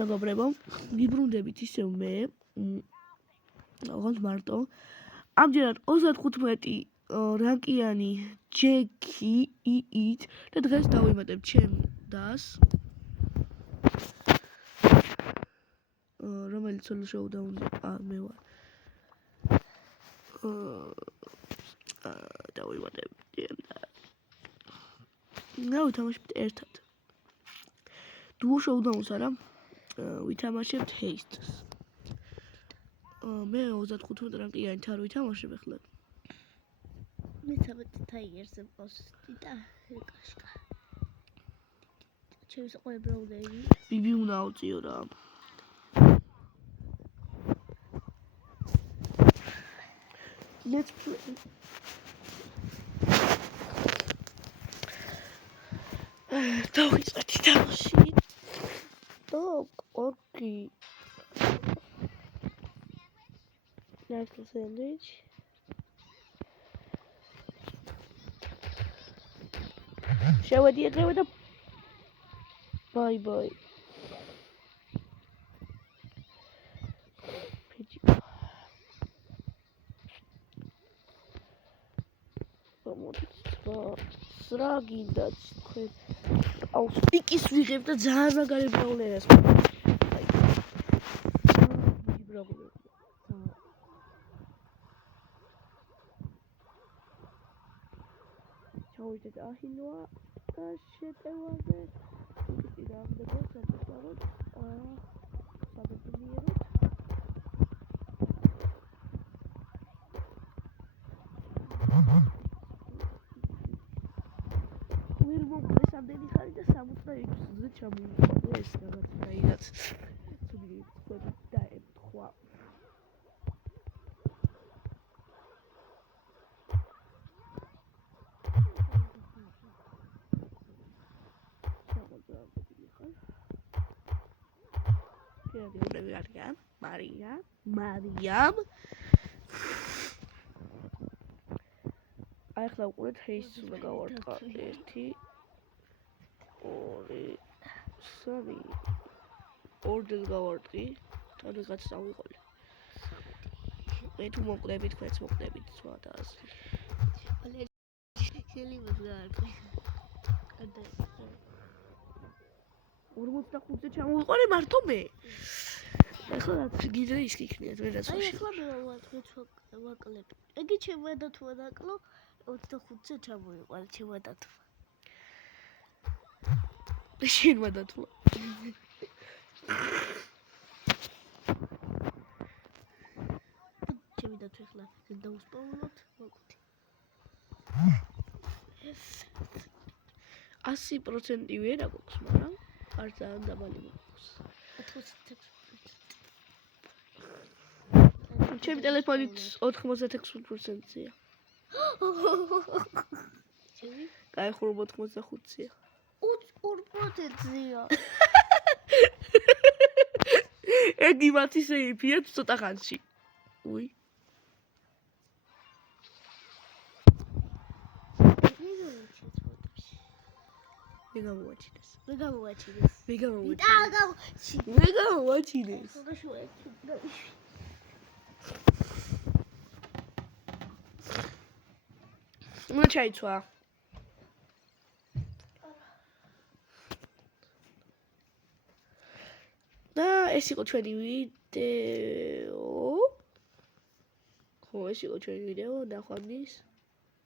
მეგობრებო, გიბრუნდებით ისევ მე, ოღონდ მარტო. ამჯერად 35 რანკიანი ჯექი იით და დღეს დავიმატებ ჩემ დას. რომელიც solo showdown-ზე მე ვარ. დავიმატებ და ვითამაშებთ ერთად. Duo showdown-ს არა, ვითამაშებთ haste-ს. მე 35 რანკიანი თარ ვითამაშებ ახლა. მე 13 ტაიგერზე მყავს და კაშკა. ჩემს ყველა ბრაუდერი. ბიბი უნდა ავწიო რა. Let's play. დავიწყეთ თამაში. Okay. Nice sandwich. შევედიე და bye. რა გინდა თქვენ? აუ, პიკის ვიღებ და ძალიან მაგარი ბრაულერია. ჩავიდეთ აჰილოა და შეტევაზე. პიკი დავდებო სამწუხაროდ. საბედნიეროდ. Ამდენი ხარი და 66-ზე ჩამოვიდა ეს რაღაცა. ცუდი ხოდი დაემთხვა. მარიამ. აი ახლა უყურეთ haste-ს უნდა გავარტყა 1 2 3 ორდეს გავარტყი და რაღაც დავიყოლე. მე თუ მოკლები თქვენც მოკლებით სხვა აზრი. შეიძლება გაარტყი. 45-ზე ჩამოვიყოლე მარტო მე. ახლა რაც გიძლე ის იქნიათ მე რაც ვაშ. ახლა მე ვაკლებ. იგი ჩემო დათვა დაკლო 25-ზე ჩამოვიყოლე ჩემო დათვა. შენ მადათვა. ჩემი დათვა ახლა დავუსპაუნოთ მოკვდი. 100% ვერ აქვს, მაგრამ არ ძალიან დაბალი მაქვს. 86%. ჩემი ტელეფონით 96%-ია. ჩემი? კაი, 85-ია. 4%-ია. ეგი მათი სეიფია ცოტა ხანში. უი. მე გამოვაჩინეს. უნდა ჩაიცვა. და ეს იყო ჩვენი ვიდეო. ხო, ეს იყო ჩვენი ვიდეო, ნახვამდის.